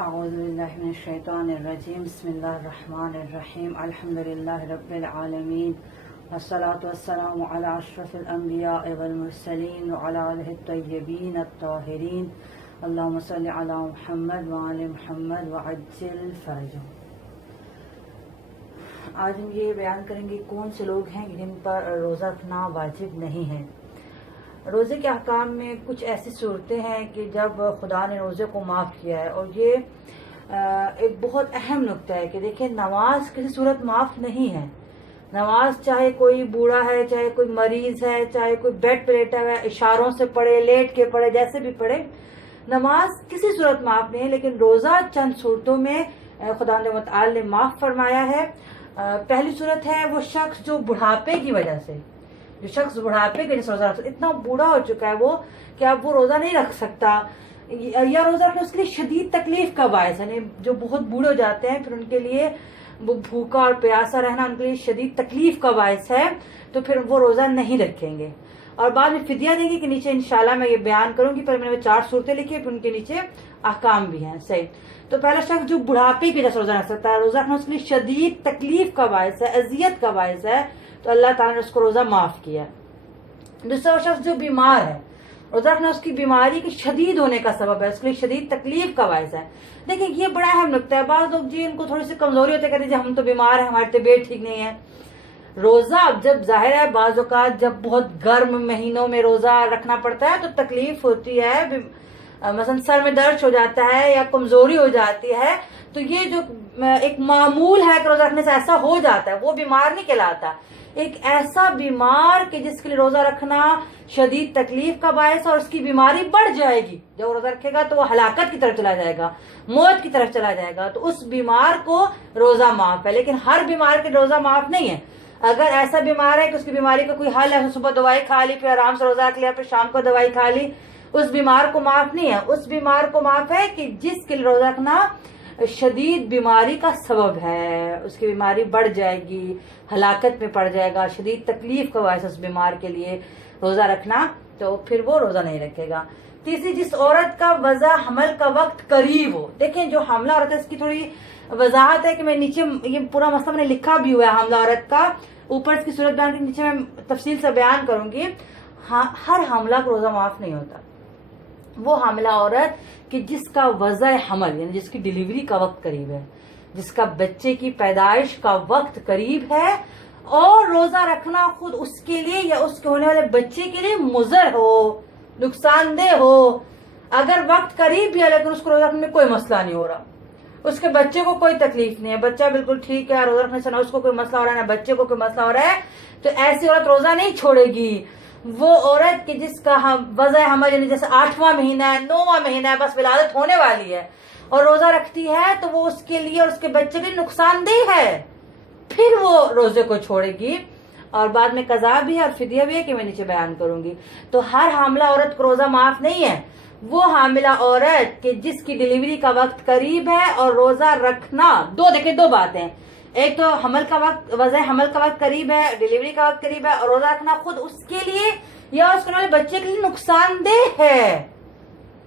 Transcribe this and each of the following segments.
اعوذ باللہ من الشیطان الرجیم بسم اللہ الرحمن الرحیم الحمدللہ رب العالمین والصلاة والسلام علی اشرف الانبیاء والمرسلین وعلی آلہ الطیبین الطاہرین اللہم صل علی محمد وعلی محمد وعجل فرجہم۔ آج ہم یہ بیان کریں گے کون سے لوگ ہیں جن پر روزہ رکھنا واجب نہیں ہے۔ روزے کے احکام میں کچھ ایسی صورتیں ہیں کہ جب خدا نے روزے کو معاف کیا ہے، اور یہ ایک بہت اہم نقطہ ہے کہ دیکھیں نماز کسی صورت معاف نہیں ہے۔ نماز چاہے کوئی بوڑھا ہے، چاہے کوئی مریض ہے، چاہے کوئی بیڈ پہ لیٹا ہوا ہے، اشاروں سے پڑھے، لیٹ کے پڑھے، جیسے بھی پڑھے، نماز کسی صورت معاف نہیں ہے۔ لیکن روزہ چند صورتوں میں خدا متعال نے معاف فرمایا ہے۔ پہلی صورت ہے وہ شخص جو بڑھاپے کی وجہ سے، جو شخص بڑھاپے کے روزہ رکھ، اتنا بوڑھا ہو چکا ہے وہ کہ اب وہ روزہ نہیں رکھ سکتا، یا روزہ رکھنا اس کے لیے شدید تکلیف کا باعث ہے۔ جو بہت بوڑھے ہو جاتے ہیں پھر ان کے لیے وہ بھوکا اور پیاسا رہنا ان کے لیے شدید تکلیف کا باعث ہے، تو پھر وہ روزہ نہیں رکھیں گے، اور بعد میں فدیہ دیں گے کہ نیچے انشاءاللہ میں یہ بیان کروں گی۔ پر میں نے 4 صورتیں لکھی ہیں، پھر ان کے نیچے احکام بھی ہیں۔ صحیح، تو پہلا شخص جو بڑھاپے کی وجہ سے روزہ رکھ سکتا ہے، روزہ رکھنا اس کے لیے شدید تکلیف کا باعث ہے، اذیت کا باعث ہے، تو اللہ تعالیٰ نے اس کو روزہ معاف کیا۔ دوسرا شخص جو بیمار ہے، روزہ رکھنا اس کی بیماری کے شدید ہونے کا سبب ہے، اس کے لیے شدید تکلیف کا باعث ہے۔ دیکھیں یہ بڑا اہم نقطہ ہے۔ بعض لوگ ان کو تھوڑی سی کمزوری ہوتی ہے، کہتے ہیں ہم تو بیمار ہیں، ہماری طبیعت ٹھیک نہیں ہے۔ روزہ جب ظاہر ہے بعض اوقات جب بہت گرم مہینوں میں روزہ رکھنا پڑتا ہے تو تکلیف ہوتی ہے، مثلا سر میں درد ہو جاتا ہے یا کمزوری ہو جاتی ہے، تو یہ جو ایک معمول ہے کہ روزہ رکھنے سے ایسا ہو جاتا ہے، وہ بیمار نہیں کہلاتا۔ ایک ایسا بیمار کہ جس کے لیے روزہ رکھنا شدید تکلیف کا باعث ہے اور اس کی بیماری بڑھ جائے گی، جب وہ روزہ رکھے گا تو وہ ہلاکت کی طرف چلا جائے گا، موت کی طرف چلا جائے گا، تو اس بیمار کو روزہ معاف ہے۔ لیکن ہر بیمار کے روزہ معاف نہیں ہے۔ اگر ایسا بیمار ہے کہ اس کی بیماری کا کوئی حل ہے، صبح دوائی کھا لی، پھر آرام سے روزہ رکھ لیا، پھر شام کو دوائی کھا لی، اس بیمار کو معاف نہیں ہے۔ اس بیمار کو معاف ہے کہ جس کے لیے روزہ رکھنا شدید بیماری کا سبب ہے، اس کی بیماری بڑھ جائے گی، ہلاکت میں پڑ جائے گا، شدید تکلیف کا باعث اس بیمار کے لیے روزہ رکھنا، تو پھر وہ روزہ نہیں رکھے گا۔ تیسری، جس عورت کا وضع حمل کا وقت قریب ہو۔ دیکھیں جو حاملہ عورت ہے اس کی تھوڑی وضاحت ہے کہ میں نیچے یہ پورا مسئلہ میں نے لکھا بھی ہوا ہے حاملہ عورت کا، اوپر اس کی صورت بیان کے نیچے میں تفصیل سے بیان کروں گی۔ ہر حاملہ کو روزہ معاف نہیں ہوتا۔ وہ حاملہ عورت کہ جس کا وضع حمل یعنی جس کی ڈیلیوری کا وقت قریب ہے، جس کا بچے کی پیدائش کا وقت قریب ہے، اور روزہ رکھنا خود اس کے لیے یا اس کے ہونے والے بچے کے لیے مضر ہو، نقصان دہ ہو۔ اگر وقت قریب بھی ہے لیکن اس کو روزہ رکھنے میں کوئی مسئلہ نہیں ہو رہا، اس کے بچے کو کوئی تکلیف نہیں ہے، بچہ بالکل ٹھیک ہے، روزہ رکھنے سے نہ اس کو کوئی مسئلہ ہو رہا ہے نہ بچے کو کوئی مسئلہ ہو رہا ہے، تو ایسی عورت روزہ نہیں چھوڑے گی۔ وہ عورت کہ جس کا وضع حمل یعنی جیسے 8واں مہینہ ہے، 9واں مہینہ ہے، بس ولادت ہونے والی ہے، اور روزہ رکھتی ہے، تو وہ اس کے لیے اور اس کے بچے کے لیے نقصان دہ ہے، پھر وہ روزے کو چھوڑے گی، اور بعد میں قضا بھی ہے اور فدیہ بھی ہے کہ میں نیچے بیان کروں گی۔ تو ہر حاملہ عورت کو روزہ معاف نہیں ہے۔ وہ حاملہ عورت کہ جس کی ڈیلیوری کا وقت قریب ہے اور روزہ رکھنا، دیکھیں دو باتیں، ایک تو حمل کا وقت، وضع حمل کا وقت قریب ہے، ڈیلیوری کا وقت قریب ہے، اور روزہ رکھنا خود اس کے لیے یا اس کے والے بچے کے لیے نقصان دہ ہے،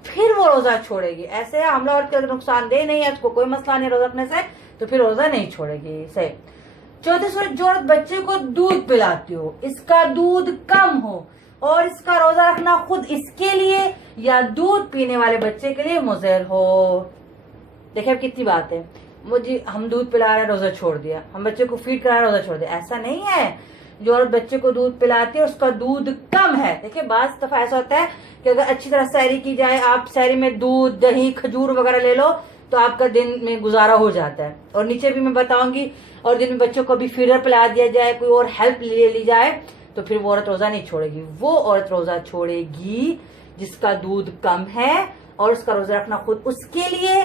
پھر وہ روزہ چھوڑے گی۔ ایسے حاملہ عورت کے نقصان دہ نہیں ہے، اس کو کوئی مسئلہ نہیں روزہ رکھنے سے، تو پھر روزہ نہیں چھوڑے گی۔ صحیح۔ چوتھی صورت، جو عورت بچے کو دودھ پلاتی ہو، اس کا دودھ کم ہو اور اس کا روزہ رکھنا خود اس کے لیے یا دودھ پینے والے بچے کے لیے مضر ہو۔ دیکھیں اب کتنی بات ہے، ہم دودھ پلا رہے ہیں روزہ چھوڑ دیا، ہم بچے کو فیڈ کرا رہے ہیں روزہ چھوڑ دیا، ایسا نہیں ہے۔ جو عورت بچے کو دودھ پلاتی ہے اس کا دودھ کم ہے، دیکھیں بعض دفعہ ایسا ہوتا ہے کہ اگر اچھی طرح سحری کی جائے، آپ سحری میں دودھ، دہی، کھجور وغیرہ لے لو تو آپ کا دن میں گزارا ہو جاتا ہے، اور نیچے بھی میں بتاؤں گی، اور دن میں بچوں کو بھی فیڈر پلا دیا جائے، کوئی اور ہیلپ لے لی جائے، تو پھر وہ عورت روزہ نہیں چھوڑے گی۔ وہ عورت روزہ چھوڑے گی جس کا دودھ کم ہے اور اس کا روزہ رکھنا خود اس کے لیے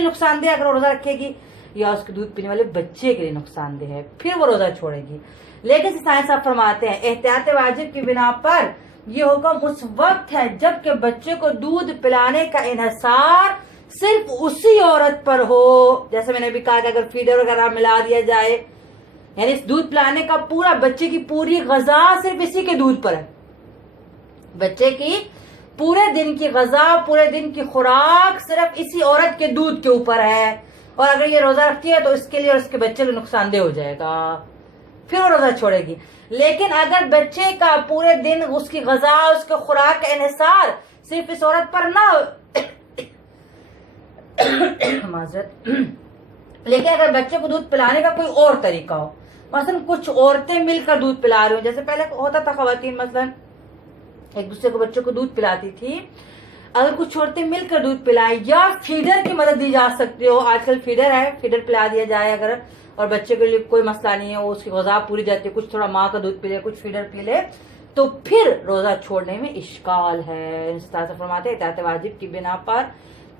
نقصان دہ اگر روزہ رکھے گی، یا اس کے دودھ پینے والے بچے کے لیے نقصان دہ ہے، پھر وہ روزہ چھوڑے گی۔ لیکن سائنس صاحب فرماتے ہیں احتیاط واجب کی بنا پر یہ حکم اس وقت ہے جب کہ بچے کو دودھ پلانے کا انحصار صرف اسی عورت پر ہو، جیسے میں نے بھی کہا کہ اگر فیڈر وغیرہ ملا دیا جائے، یعنی اس دودھ پلانے کا پورا بچے کی پوری غذا صرف اسی کے دودھ پر ہے، بچے کی پورے دن کی غذا، پورے دن کی خوراک صرف اسی عورت کے دودھ کے اوپر ہے، اور اگر یہ روزہ رکھتی ہے تو اس کے لیے اور اس کے بچے کو نقصان دہ ہو جائے گا، پھر وہ روزہ چھوڑے گی۔ لیکن اگر بچے کا پورے دن اس کی غذا، اس کے خوراک کا انحصار صرف اس عورت پر نہ ہو معذرت، لیکن اگر بچے کو دودھ پلانے کا کوئی اور طریقہ ہو، مثلا کچھ عورتیں مل کر دودھ پلا رہی ہوں، جیسے پہلے ہوتا تھا خواتین مثلا ایک دوسرے کو بچوں کو دودھ پلاتی تھی، اگر کچھ عورتیں مل کر دودھ پلائیں یا فیڈر کی مدد دی جا سکتی ہو، آج کل فیڈر ہے، فیڈر پلا دیا جائے اگر، اور بچے کے لیے کوئی مسئلہ نہیں ہے، وہ اس کی غذا پوری جاتی ہے، کچھ تھوڑا ماں کا دودھ پی لے، کچھ فیڈر پی لے، تو پھر روزہ چھوڑنے میں اشکال ہے۔ فرماتے ہیں اطاعت واجب کی بنا پر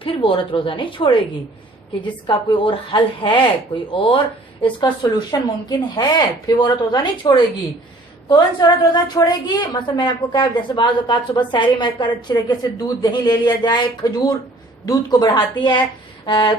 پھر وہ عورت روزہ نہیں چھوڑے گی، کہ جس کا کوئی اور حل ہے، کوئی اور اس کا سولوشن ممکن ہے، پھر وہ عورت روزہ نہیں چھوڑے گی۔ کون سی عورت روزہ چھوڑے گی؟ مثلا میں آپ کو کہا جیسے بعض اوقات صبح سحری میں کر اچھی طریقے سے دودھ دہی لے لیا جائے، کھجور دودھ کو بڑھاتی ہے،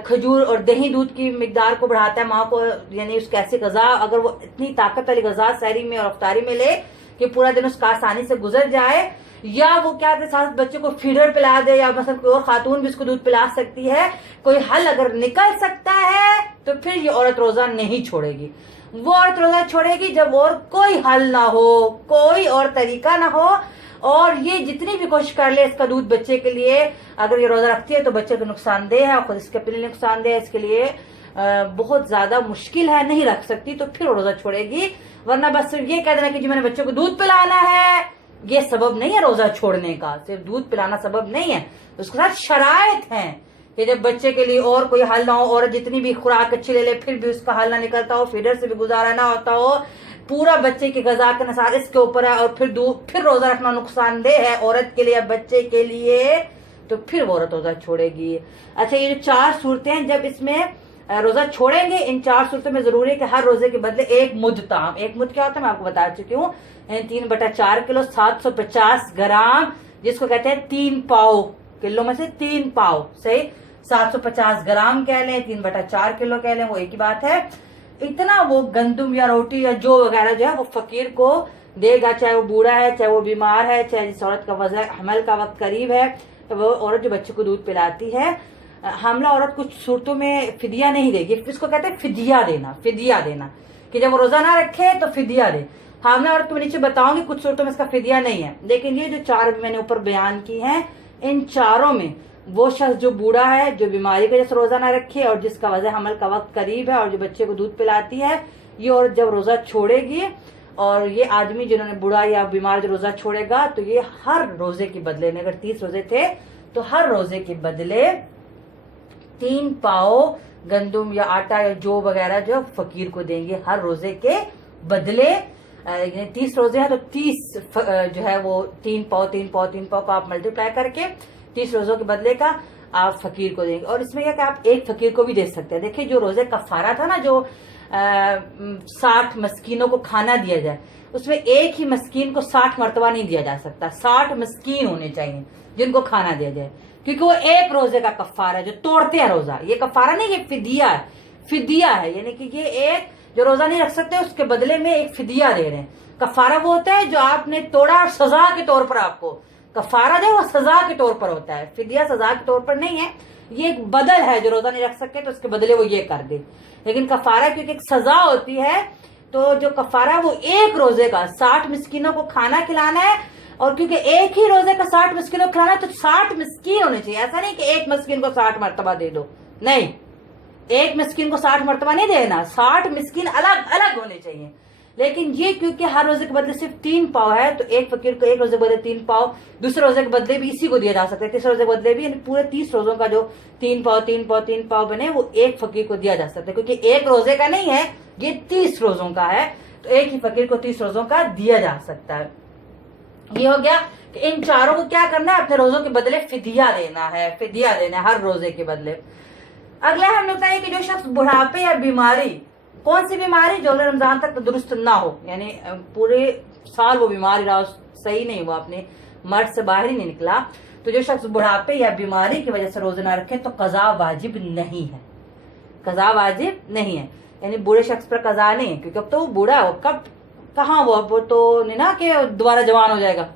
کھجور اور دہی دودھ کی مقدار کو بڑھاتا ہے ماں کو، یعنی اس کی ایسی غذا، اگر وہ اتنی طاقت والی غذا سحری میں اور افطاری میں لے کہ پورا دن اس کا آسانی سے گزر جائے، یا وہ کیا ساتھ بچے کو فیڈر پلا دے، یا مثلا کوئی اور خاتون بھی اس کو دودھ پلا سکتی ہے، کوئی حل اگر نکل سکتا ہے تو پھر یہ عورت روزہ نہیں چھوڑے گی۔ وہ عورت روزہ چھوڑے گی جب اور کوئی حل نہ ہو، کوئی اور طریقہ نہ ہو، اور یہ جتنی بھی کوشش کر لے اس کا دودھ بچے کے لیے، اگر یہ روزہ رکھتی ہے تو بچے کو نقصان دہ ہے، خود اس کے اپنے لیے نقصان دہ ہے، اس کے لیے بہت زیادہ مشکل ہے، نہیں رکھ سکتی، تو پھر روزہ چھوڑے گی۔ ورنہ بس صرف یہ کہہ دینا کہ جی میں نے بچے کو دودھ پلانا ہے، یہ سبب نہیں ہے روزہ چھوڑنے کا، صرف دودھ پلانا سبب نہیں ہے، اس کے ساتھ شرائط ہیں کہ جب بچے کے لیے اور کوئی حل نہ ہو، اور جتنی بھی خوراک اچھی لے لے پھر بھی اس کا حل نہ نکلتا ہو، فیڈر سے بھی گزارا نہ ہوتا ہو، پورا بچے کی غذا کا نصاب اس کے اوپر ہے، اور پھر روزہ رکھنا نقصان دہ ہے عورت کے لیے، بچے کے لیے، تو پھر وہ عورت روزہ چھوڑے گی۔ اچھا، یہ جو 4 صورتیں ہیں جب اس میں روزہ چھوڑیں گے، ان 4 صورتوں میں ضروری ہے کہ ہر روزے کے بدلے 1 مد طعام، 1 مد کیا ہوتا ہے میں آپ کو بتا چکی ہوں، 3/4 کلو 750 گرام، جس کو کہتے ہیں 3 پاؤ، کلو میں سے 3 پاؤ، صحیح، 750 گرام کہہ لیں، 3/4 کلو کہہ لیں، وہ ایک ہی بات ہے۔ اتنا وہ گندم یا روٹی یا جو وغیرہ جو ہے وہ فقیر کو دے گا، چاہے وہ بوڑھا ہے، چاہے وہ بیمار ہے، چاہے جس عورت کا وضع حمل کا وقت قریب ہے، وہ عورت جو بچے کو دودھ پلاتی ہے۔ حاملہ عورت کچھ صورتوں میں فدیہ نہیں دے گی، اس کو کہتے ہیں فدیہ دینا، فدیہ دینا، کہ جب وہ روزہ نہ رکھے تو فدیہ دے۔ حاملہ عورت کو نیچے بتاؤں گی کچھ صورتوں میں اس کا فدیہ نہیں ہے، لیکن یہ جو 4 میں نے اوپر بیان کی ہیں، ان 4 میں وہ شخص جو بوڑھا ہے، جو بیماری کی وجہ سے روزہ نہ رکھے، اور جس کا وضع حمل کا وقت قریب ہے، اور جو بچے کو دودھ پلاتی ہے، یہ عورت جب روزہ چھوڑے گی، اور یہ آدمی جنہوں نے بوڑھا یا بیمار جو روزہ چھوڑے گا، تو یہ ہر روزے کے بدلے میں، اگر 30 روزے تھے تو ہر روزے کے بدلے 3 پاؤ گندم یا آٹا یا جو وغیرہ جو فقیر کو دیں گے ہر روزے کے بدلے۔ یعنی 30 روزے ہیں تو 30 جو ہے وہ 3 پاؤ کو آپ ملٹیپلائی کر کے 30 روزوں کے بدلے کا آپ فقیر کو دیں گے۔ اور اس میں کیا کہ آپ ایک فقیر کو بھی دے سکتے ہیں۔ دیکھیں جو روزے کفارہ تھا نا، جو 60 مسکینوں کو کھانا دیا جائے، اس میں ایک ہی مسکین کو 60 مرتبہ نہیں دیا جا سکتا، 60 مسکین ہونے چاہیے جن کو کھانا دیا جائے، کیونکہ وہ ایک روزے کا کفارہ ہے جو توڑتے ہیں روزہ۔ یہ کفارہ نہیں، یہ فدیہ ہے، فدیہ ہے، یعنی کہ یہ ایک جو روزہ نہیں رکھ سکتے اس کے بدلے میں ایک فدیہ دے رہے ہیں۔ کفارہ وہ ہوتا ہے جو آپ نے توڑا اور سزا کے طور پر آپ کو کفارہ دے، وہ سزا کے طور پر ہوتا ہے، فدیہ سزا کے طور پر نہیں ہے، یہ ایک بدل ہے، جو روزہ نہیں رکھ سکتے تو اس کے بدلے وہ یہ کر دے۔ لیکن کفارہ کیونکہ ایک سزا ہوتی ہے، تو جو کفارہ وہ ایک روزے کا 60 مسکینوں کو کھانا کھلانا ہے، اور کیونکہ ایک ہی روزے کا 60 مسکینوں کو کھلانا ہے تو 60 مسکین ہونے چاہیے۔ ایسا نہیں کہ ایک مسکین کو 60 مرتبہ دے دو، نہیں، ایک مسکین کو 60 مرتبہ نہیں دینا، 60 مسکین الگ الگ ہونے چاہیے۔ لیکن یہ کیونکہ ہر روزے کے بدلے صرف 3 پاؤ ہے، تو ایک فقیر کو ایک روزے کے بدلے 3 پاؤ، دوسرے روزے کے بدلے بھی اسی کو دیا جا سکتا ہے، تیسرے روزے کے بدلے بھی، یعنی پورے 30 روزوں کا جو 3 پاؤ بنے وہ ایک فقیر کو دیا جا سکتا ہے، کیونکہ ایک روزے کا نہیں ہے، یہ 30 روزوں کا ہے، تو ایک ہی فقیر کو 30 روزوں کا دیا جا سکتا ہے۔ یہ ہو گیا کہ ان 4 کو کیا کرنا ہے، اپنے روزوں کے بدلے فدیہ دینا ہے، فدیہ دینا ہے ہر روزے کے بدلے۔ اگلا ہم نے بتایا کہ جو شخص بڑھاپے یا بیماری، کون سی بیماری، جو رمضان تک درست نہ ہو، یعنی پورے سال وہ بیمار رہا، صحیح نہیں ہوا، اپنے مرض سے باہر ہی نہیں نکلا، تو جو شخص بڑھاپے یا بیماری کی وجہ سے روزہ نہ رکھے تو قضا واجب نہیں ہے، قضا واجب نہیں ہے، یعنی بوڑھے شخص پر قضا نہیں ہے، کیونکہ اب تو وہ بوڑھا ہو، کب کہاں وہ تو نہیں نا کہ دوبارہ جوان ہو جائے گا،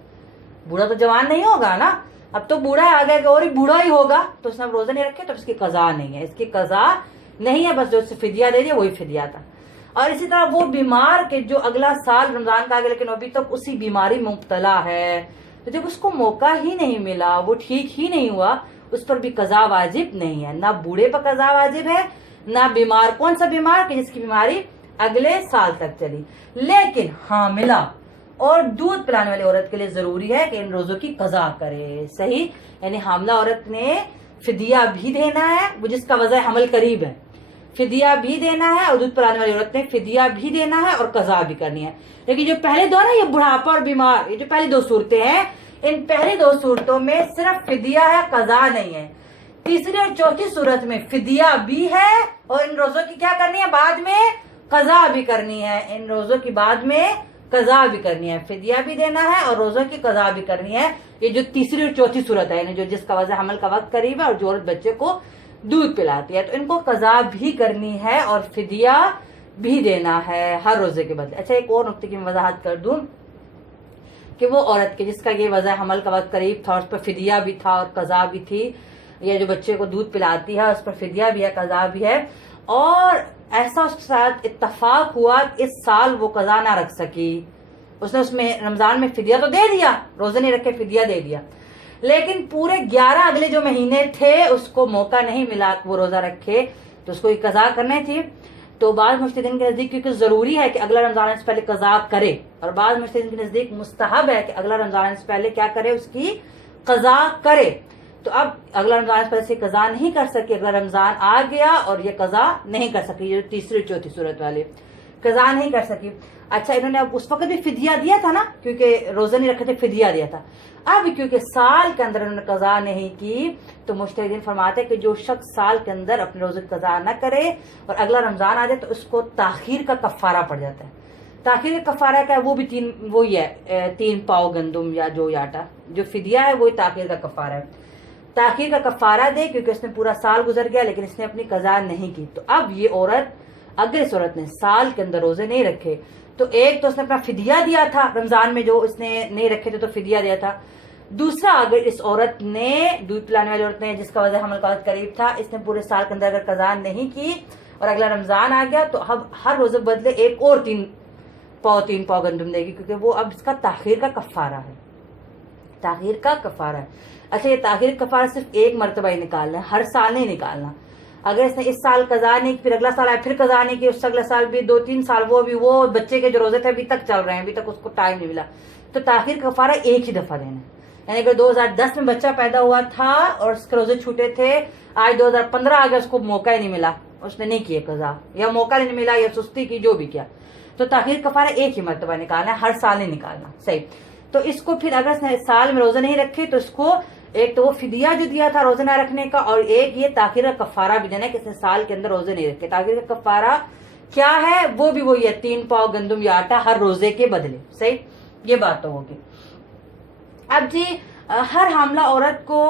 بوڑھا تو جوان نہیں ہوگا نا، اب تو بوڑھا آ گیا کہ اور بوڑھا ہی ہوگا تو اس نے روزے نہیں رکھے تو اس کی قضا نہیں ہے، اس کی قضا نہیں ہے، بس جو اس سے فدیہ دے دیا وہی فدیہ تھا۔ اور اسی طرح وہ بیمار کہ جو اگلا سال رمضان کا آگے لیکن ابھی تک اسی بیماری میں مبتلا ہے، تو جب اس کو موقع ہی نہیں ملا، وہ ٹھیک ہی نہیں ہوا، اس پر بھی قضا واجب نہیں ہے، نہ بوڑھے پر قضا واجب ہے نہ بیمار۔ کون سا بیمار کہ جس کی بیماری اگلے سال تک چلی۔ لیکن حاملہ اور دودھ پلانے والی عورت کے لیے ضروری ہے کہ ان روزوں کی قضا کرے، صحیح؟ یعنی حاملہ عورت نے فدیہ بھی دینا ہے، وہ جس کا وضع حمل قریب ہے، فدیہ بھی دینا ہے، اور دودھ پلانے والی عورت نے فدیہ بھی دینا ہے اور قضا بھی کرنی ہے۔ لیکن جو پہلے دو نا، یہ بڑھاپا اور بیمار، یہ جو پہلی دو صورتیں ہیں، ان پہلی دو صورتوں میں صرف فدیہ ہے، قضا نہیں ہے۔ تیسری اور چوتھی صورت میں فدیہ بھی ہے اور ان روزوں کی کیا کرنی ہے؟ بعد میں قضا بھی کرنی ہے، ان روزوں کی بعد میں قضا بھی کرنی ہے، فدیہ بھی دینا ہے اور روزوں کی قضا بھی کرنی ہے۔ یہ جو تیسری اور چوتھی صورت ہے، یعنی جو جس کا وضع حمل کا وقت قریب ہے اور جو عورت بچے کو دودھ پلاتی ہے، تو ان کو قضا بھی کرنی ہے اور فدیہ بھی دینا ہے ہر روزے کے بدلے۔ اچھا، ایک اور نقطے کی میں وضاحت کر دوں کہ وہ عورت کے جس کا یہ وضع حمل کا وقت قریب تھا، اس پر فدیہ بھی تھا اور قضا بھی تھی، یا جو بچے کو دودھ پلاتی ہے اس پر فدیہ بھی ہے، قضا بھی ہے، اور ایسا اس کے ساتھ اتفاق ہوا کہ اس سال وہ قضا نہ رکھ سکی، اس میں رمضان میں فدیہ تو دے دیا، روزے نہیں رکھے فدیہ دے دیا، لیکن پورے 11 اگلے جو مہینے تھے اس کو موقع نہیں ملا کہ وہ روزہ رکھے، تو اس کو یہ قضا کرنے تھی۔ تو بعض مجتہدین کے نزدیک کیونکہ ضروری ہے کہ اگلا رمضان سے پہلے قضا کرے، اور بعض مجتہدین کے نزدیک مستحب ہے کہ اگلا رمضان سے پہلے کیا کرے؟ اس کی قضا کرے۔ تو اب اگلا رمضان سے پہلے سے قضا نہیں کر سکی، اگلا رمضان آ گیا اور یہ قضا نہیں کر سکی، یہ تیسری چوتھی صورت والے قضا نہیں کر سکی۔ اچھا، انہوں نے اب اس وقت بھی فدیہ دیا تھا نا، کیونکہ روزہ نہیں رکھے تھے، فدیہ دیا تھا۔ اب کیونکہ سال کے اندر انہوں نے قضا نہیں کی تو مجتہدین فرماتے ہیں کہ جو شخص سال کے اندر اپنے روزے کی قضا نہ کرے اور اگلا رمضان آ جائے تو اس کو تاخیر کا کفارہ پڑ جاتا ہے۔ تاخیر کا کفارہ کیا ہے؟ وہ بھی وہی ہے 3 پاؤ گندم یا جو آٹا، جو فدیہ ہے وہی تاخیر کا کفارہ ہے۔ تاخیر کا کفارہ دے کیونکہ اس نے پورا سال گزر گیا لیکن اس نے اپنی قضا نہیں کی۔ تو اب یہ عورت، اگر اس عورت نے سال کے اندر روزے نہیں رکھے تو ایک تو اس نے اپنا فدیہ دیا تھا رمضان میں، جو اس نے نہیں رکھے تھے تو فدیہ دیا تھا۔ دوسرا، اگر اس عورت نے، دودھ پلانے والی عورت نے جس کا وضع حمل کا وقت قریب تھا، اس نے پورے سال کے اندر اگر قضا نہیں کی اور اگلا رمضان آ گیا تو اب ہر روزے بدلے ایک اور 3 پاؤ گندم دے گی، کیونکہ وہ اب اس کا تاخیر کا کفارہ ہے، تاخیر کا کفارہ ہے۔ اچھا، یہ تاخیر کا کفارہ صرف ایک مرتبہ ہی نکالنا ہے، ہر سال نہیں نکالنا۔ اگر اس نے اس سال قضا نہیں کی، پھر اگلا سال آیا پھر قضا نہیں کی، اس سے اگلا سال بھی 2-3 سال وہ بچے کے جو روزے تھے ابھی تک چل رہے ہیں، ابھی تک اس کو ٹائم نہیں ملا، تو تاخیر کا کفارہ ایک ہی دفعہ دینا ہے۔ یعنی اگر 2010 میں بچہ پیدا ہوا تھا اور اس کے روزے چھوٹے تھے، آج 2015 آ گیا، اس کو موقع ہی نہیں ملا، اس نے نہیں کیے قضا، یا موقع نہیں ملا یا سستی کی، جو بھی کیا، تو تاخیر کفارہ ایک ہی مرتبہ نکالنا ہے، ہر سال نہیں نکالنا، صحیح۔ تو اس کو پھر اگر اس نے سال میں روزے نہیں رکھے تو اس کو ایک تو وہ فدیہ جو دیا تھا روزے نہ رکھنے کا، اور ایک یہ تاخیر کا کفارہ بھی دینا ہے کہ اس نے سال کے اندر روزے نہیں رکھے۔ تاخیر کا کفارہ کیا ہے؟ وہ بھی وہی ہے 3 پاؤ گندم یا آٹا ہر روزے کے بدلے، صحیح، یہ بات تو ہوگی۔ اب جی، ہر حاملہ عورت کو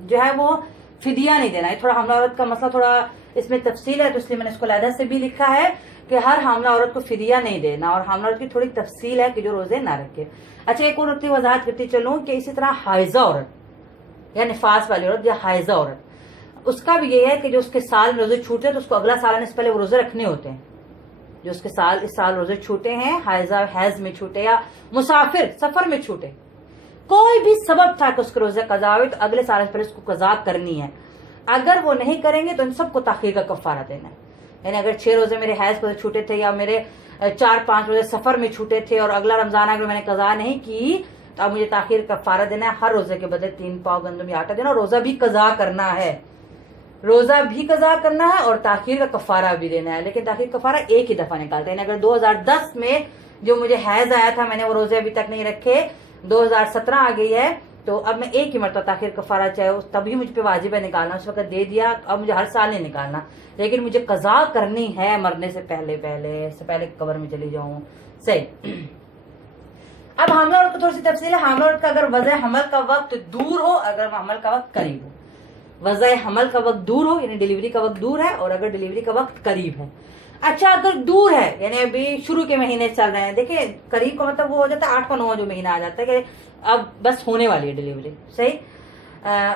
جو ہے وہ فدیہ نہیں دینا ہے، تھوڑا حاملہ عورت کا مسئلہ تھوڑا اس میں تفصیل ہے، تو اس لیے میں نے اس کو علیحدہ سے بھی لکھا ہے کہ ہر حاملہ عورت کو فدیہ نہیں دینا، اور حاملہ عورت کی تھوڑی تفصیل ہے کہ جو روزے نہ رکھے۔ اچھا، ایک اور نقطے وضاحت کرتی چلوں کہ اسی طرح حائضہ عورت یا نفاس والی عورت یا حائضہ عورت، اس کا بھی یہ ہے کہ جو اس کے سال میں روزے چھوٹے تو اس کو اگلا سال آنے سے پہلے وہ روزے رکھنے ہوتے ہیں۔ جو اس کے اس سال روزے چھوٹے ہیں، حائضہ حیض میں چھوٹے یا مسافر سفر میں چھوٹے، کوئی بھی سبب تھا کہ اس کے روزے قضا ہوئے تو اگلے سال سے پہلے اس کو قضا کرنی ہے۔ اگر وہ نہیں کریں گے تو ان سب کو تاخیر کا کفارہ دینا ہے۔ یعنی اگر 6 روزے میرے حیض کے چھوٹے تھے یا میرے 4-5 روزے سفر میں چھوٹے تھے اور اگلا رمضان اگر میں نے قضا نہیں کی تو اب مجھے تاخیر کا کفارہ دینا ہے، ہر روزے کے بدلے 3 پاؤ گندم یا آٹا دینا، اور روزہ بھی قضا کرنا ہے، روزہ بھی قضا کرنا ہے اور تاخیر کا کفارہ بھی دینا ہے۔ لیکن تاخیر کا کفارہ ایک ہی دفعہ نکالتے ہیں۔ اگر 2010 میں جو مجھے حیض آیا تھا میں نے وہ روزے ابھی تک نہیں رکھے، 2017 آ گئی ہے تو اب میں ایک ہی مرتبہ تاخیر کفارہ چاہے تبھی مجھ پہ واجب ہے نکالنا، اس وقت دے دیا، اب مجھے ہر سال نہیں نکالنا، لیکن مجھے قضا کرنی ہے مرنے سے پہلے قبر میں چلی جاؤں، صحیح۔ اب حاملہ عورت کو تھوڑی سی تفصیل ہے۔ حاملہ عورت کا اگر وضع حمل کا وقت دور ہو، اگر حمل کا وقت قریب ہو، وضع حمل کا وقت دور ہو یعنی ڈیلیوری کا وقت دور ہے، اور اگر ڈیلیوری کا وقت قریب ہے۔ اچھا، اگر دور ہے یعنی ابھی شروع کے مہینے چل رہے ہیں، دیکھیں قریب کا مطلب وہ ہو جاتا ہے 8واں 9واں جو مہینہ آ جاتا ہے کہ اب بس ہونے والی ہے ڈلیوری، صحیح،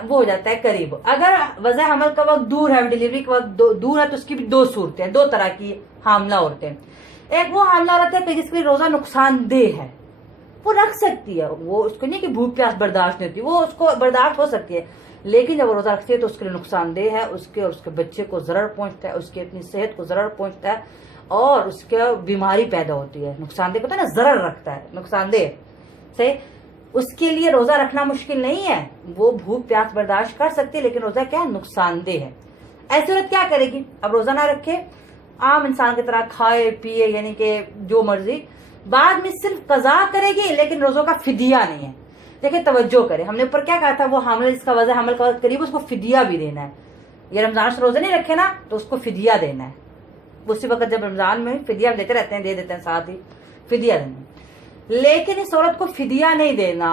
وہ ہو جاتا ہے قریب۔ اگر وضع حمل کا وقت دور ہے، ڈلیوری کا وقت دور ہے، تو اس کی بھی دو صورتیں ہیں، دو طرح کی حاملہ عورتیں۔ ایک وہ حاملہ عورت ہے کہ جس کے لیے روزہ نقصان دہ ہے، وہ رکھ سکتی ہے، وہ اس کو نہیں کہ بھوک پیاس برداشت نہیں ہوتی، وہ اس کو برداشت ہو سکتی ہے، لیکن جب وہ روزہ رکھتی ہے تو اس کے لیے نقصان دہ ہے، اس کے اور اس کے بچے کو ضرر پہنچتا ہے، اس کی اپنی صحت کو ضرر پہنچتا ہے، اور اس کے بیماری پیدا ہوتی ہے۔ نقصان دہ پتہ ہے نا، ضرر رکھتا ہے، نقصان دہ، صحیح۔ اس کے لیے روزہ رکھنا مشکل نہیں ہے، وہ بھوک پیاس برداشت کر سکتی ہے، لیکن روزہ کیا ہے، نقصان دہ ہے۔ ایسی عورت کیا کرے گی؟ اب روزہ نہ رکھے، عام انسان کی طرح کھائے پیے، یعنی کہ جو مرضی، بعد میں صرف قضا کرے گی، لیکن روزوں کا فدیہ نہیں ہے۔ دیکھیں توجہ کرے، ہم نے اوپر کیا کہا تھا، وہ حاملہ جس کا وضع حمل کا وقت قریب، اس کو فدیہ بھی دینا ہے۔ یہ رمضان سے روزے نہیں رکھے نا، تو اس کو فدیہ دینا ہے۔ اسی وقت جب رمضان میں فدیہ دیتے رہتے ہیں، دے دیتے ہیں، ساتھ ہی فدیہ دینا ہے۔ لیکن اس عورت کو فدیہ نہیں دینا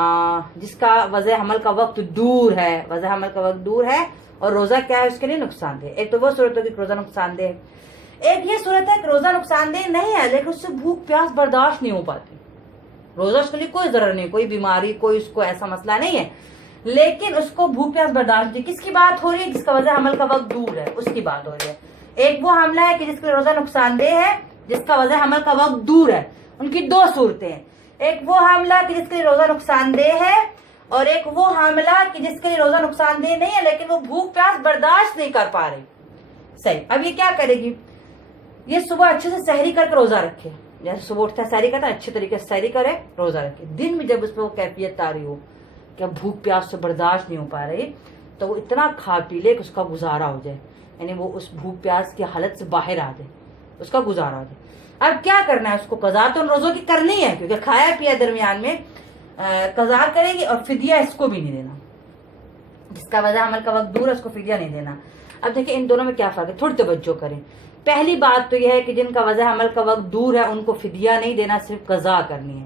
جس کا وضع حمل کا وقت دور ہے، وضع حمل کا وقت دور ہے اور روزہ کیا ہے، اس کے لیے نقصان دہ۔ ایک تو وہ صورت ہوگی کہ روزہ نقصان دہ ہے، ایک یہ صورت ہے کہ روزہ نقصان دہ نہیں ہے، لیکن اس سے بھوک پیاس برداشت نہیں ہو پاتی۔ روزہ اس کے لیے کوئی ضرر نہیں، کوئی بیماری، کوئی اس کو ایسا مسئلہ نہیں ہے، لیکن اس کو بھوک پیاس برداشت نہیں۔ کس کی بات ہو رہی ہے؟ جس کا وضع حمل کا وقت دور ہے، اس کی بات ہو رہی ہے۔ ایک وہ حاملہ ہے کہ جس کے لیے روزہ نقصان دہ ہے، جس کا وضع حمل کا وقت دور ہے۔ ان کی دو صورتیں ہیں، ایک وہ حاملہ کہ جس کے لیے روزہ نقصان دہ ہے، اور ایک وہ حاملہ کہ جس کے لیے روزہ نقصان دہ نہیں ہے، لیکن وہ بھوک پیاس برداشت نہیں کر پا رہی۔ صحیح، اب یہ کیا کرے گی؟ یہ صبح اچھے سے سحری کر کے روزہ رکھے، جیسے صبح اٹھتا ہے سحری کرتا ہے، اچھے طریقے سے سحری کرے، روزہ رکھے۔ دن میں جب اس پہ وہ کیفیت طاری ہو کہ بھوک پیاس سے برداشت نہیں ہو پا رہی، تو وہ اتنا کھا پی لے کہ اس کا گزارا ہو جائے، یعنی وہ اس بھوک پیاس کی حالت سے باہر آ جائے، اس کا گزارا ہو جائے۔ اب کیا کرنا ہے اس کو؟ قضا تو ان روزوں کی کرنی ہے، کیونکہ کھایا پیا درمیان میں، قضا کرے گی، اور فدیہ اس کو بھی نہیں دینا۔ جس کا وضع حمل کا وقت دور ہے اس کو فدیہ نہیں دینا۔ اب دیکھیں ان دونوں میں کیا فرق ہے، تھوڑی توجہ کریں۔ پہلی بات تو یہ ہے کہ جن کا وضع حمل کا وقت دور ہے ان کو فدیہ نہیں دینا، صرف قضا کرنی ہے۔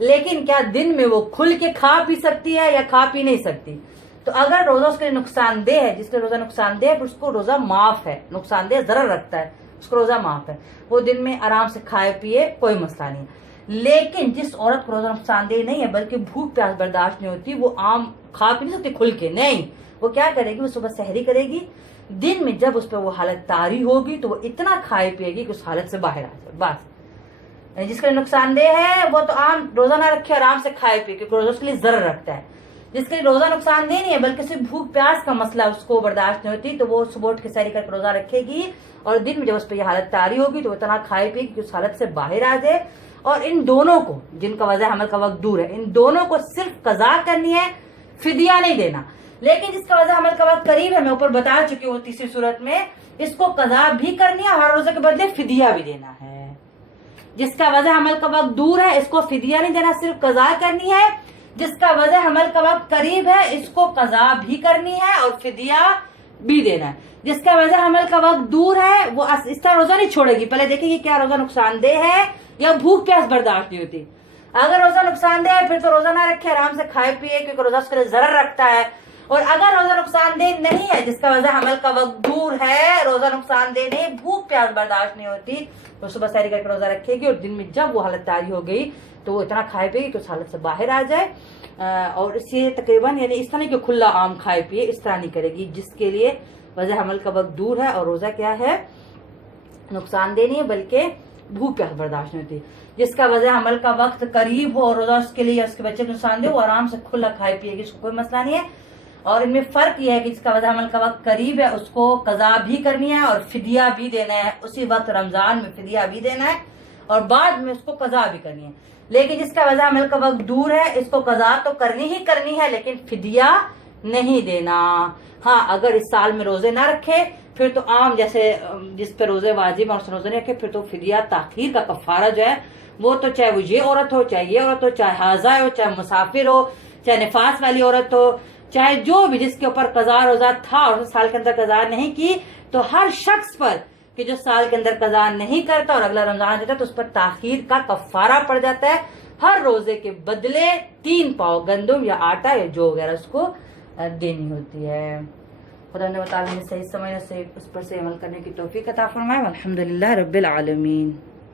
لیکن کیا دن میں وہ کھل کے کھا پی سکتی ہے یا کھا پی نہیں سکتی؟ تو اگر روزہ اس کے لیے نقصان دہ ہے، جس کے روزہ نقصان دہ ہے، اس کو روزہ معاف ہے، نقصان دہ ضرر رکھتا ہے، اس کو روزہ معاف ہے، وہ دن میں آرام سے کھائے پیے، کوئی مسئلہ نہیں۔ لیکن جس عورت کو روزہ نقصان دہ نہیں ہے بلکہ بھوک پیاس برداشت نہیں ہوتی، وہ عام کھا پی نہیں سکتی کھل کے، نہیں، وہ کیا کرے گی؟ وہ صبح سحری کرے گی، دن میں جب اس پہ وہ حالت طاری ہوگی تو وہ اتنا کھائے پیے گی کہ اس حالت سے باہر آ جائے، بس۔ جس کے لیے نقصان دہ ہے وہ تو عام روزہ نہ رکھے، آرام سے کھائے پیے، کیونکہ روزہ اس کے لیے ضرر رکھتا ہے۔ جس کے لیے روزہ نقصان دہ نہیں ہے بلکہ صرف بھوک پیاس کا مسئلہ اس کو برداشت نہیں ہوتی، تو وہ صبح اٹھ کے سحری کر کے روزہ رکھے گی، اور دن میں جب اس پہ یہ حالت طاری ہوگی تو وہ اتنا کھائے پیے گی کہ اس حالت سے باہر آ جائے۔ اور ان دونوں کو، جن کا وضع حمل کا وقت دور ہے، ان دونوں کو صرف قضا کرنی ہے، فدیہ نہیں دینا۔ لیکن جس کا وضع حمل کا وقت قریب ہے، میں اوپر بتا چکی ہوں تیسری صورت میں، اس کو قضا بھی کرنی ہے، ہر روزے کے بدلے فدیہ بھی دینا ہے۔ جس کا وضع حمل کا وقت دور ہے اس کو فدیہ نہیں دینا، صرف قضا کرنی ہے۔ جس کا وضع حمل کا وقت قریب ہے اس کو قضا بھی کرنی ہے اور فدیہ بھی دینا ہے۔ جس کا وضع حمل کا وقت دور ہے وہ اس طرح روزہ نہیں چھوڑے گی، پہلے دیکھیں گے کیا روزہ نقصان دہ ہے یا بھوک پیاس برداشت نہیں ہوتی۔ اگر روزہ نقصان دہ ہے پھر تو روزہ نہ رکھے، آرام سے کھائے پیے، کیونکہ روزہ اس کے لیے ضرر رکھتا ہے۔ اور اگر روزہ نقصان دہ نہیں ہے، جس کا وضع حمل کا وقت دور ہے، روزہ نقصان دہ نہیں، بھوک پیاس برداشت نہیں ہوتی، تو صبح سحری کر کے روزہ رکھے گی، اور دن میں جب وہ حالت طاری ہو گئی تو وہ اتنا کھائے پیے گی کہ اس حالت سے باہر آ جائے۔ اور اس سے تقریباً یعنی اس طرح نہیں کہ کھلا عام کھائے پیے، اس طرح نہیں کرے گی۔ جس کے لیے وضع حمل کا وقت دور ہے اور روزہ کیا ہے، نقصان دہ نہیں ہے بلکہ بھوک پیاس برداشت نہیں ہوتی۔ جس کا وضع حمل کا وقت قریب ہو اور روزہ اس کے لیے یا اس کے بچے کو نقصان دہ، وہ آرام سے کھلا کھائے پیے گی، اس کو کوئی مسئلہ نہیں ہے۔ اور ان میں فرق یہ ہے کہ جس کا وضع حمل کا وقت قریب ہے اس کو قضا بھی کرنی ہے اور فدیہ بھی دینا ہے، اسی وقت رمضان میں فدیہ بھی دینا ہے اور بعد میں اس کو قضا بھی کرنی ہے۔ لیکن جس کا وضع حمل کا وقت دور ہے اس کو قضا تو کرنی ہی کرنی ہے لیکن فدیہ نہیں دینا۔ ہاں اگر اس سال میں روزے نہ رکھے پھر تو عام جیسے جس پہ روزے واجب اور اس روزے نہیں رکھے پھر تو فدیہ تاخیر کا کفارہ جو ہے وہ تو چاہے وہ یہ عورت ہو، چاہے یہ عورت ہو، چاہے حاضہ ہو، چاہے مسافر ہو، چاہے نفاس والی عورت ہو، چاہے جو بھی جس کے اوپر قضا روزہ تھا اور اس سال کے اندر قضا نہیں کی، تو ہر شخص پر کہ جو سال کے اندر قضا نہیں کرتا اور اگلا رمضان دیتا تو اس پر تاخیر کا کفارہ پڑ جاتا ہے۔ ہر روزے کے بدلے 3 پاؤ گندم یا آٹا یا جو وغیرہ اس کو دینی ہوتی ہے۔ خدا نے تعالیٰ نے صحیح سمجھ سے اس پر سے عمل کرنے کی توفیق عطا فرمائے۔ الحمدللہ رب العالمین۔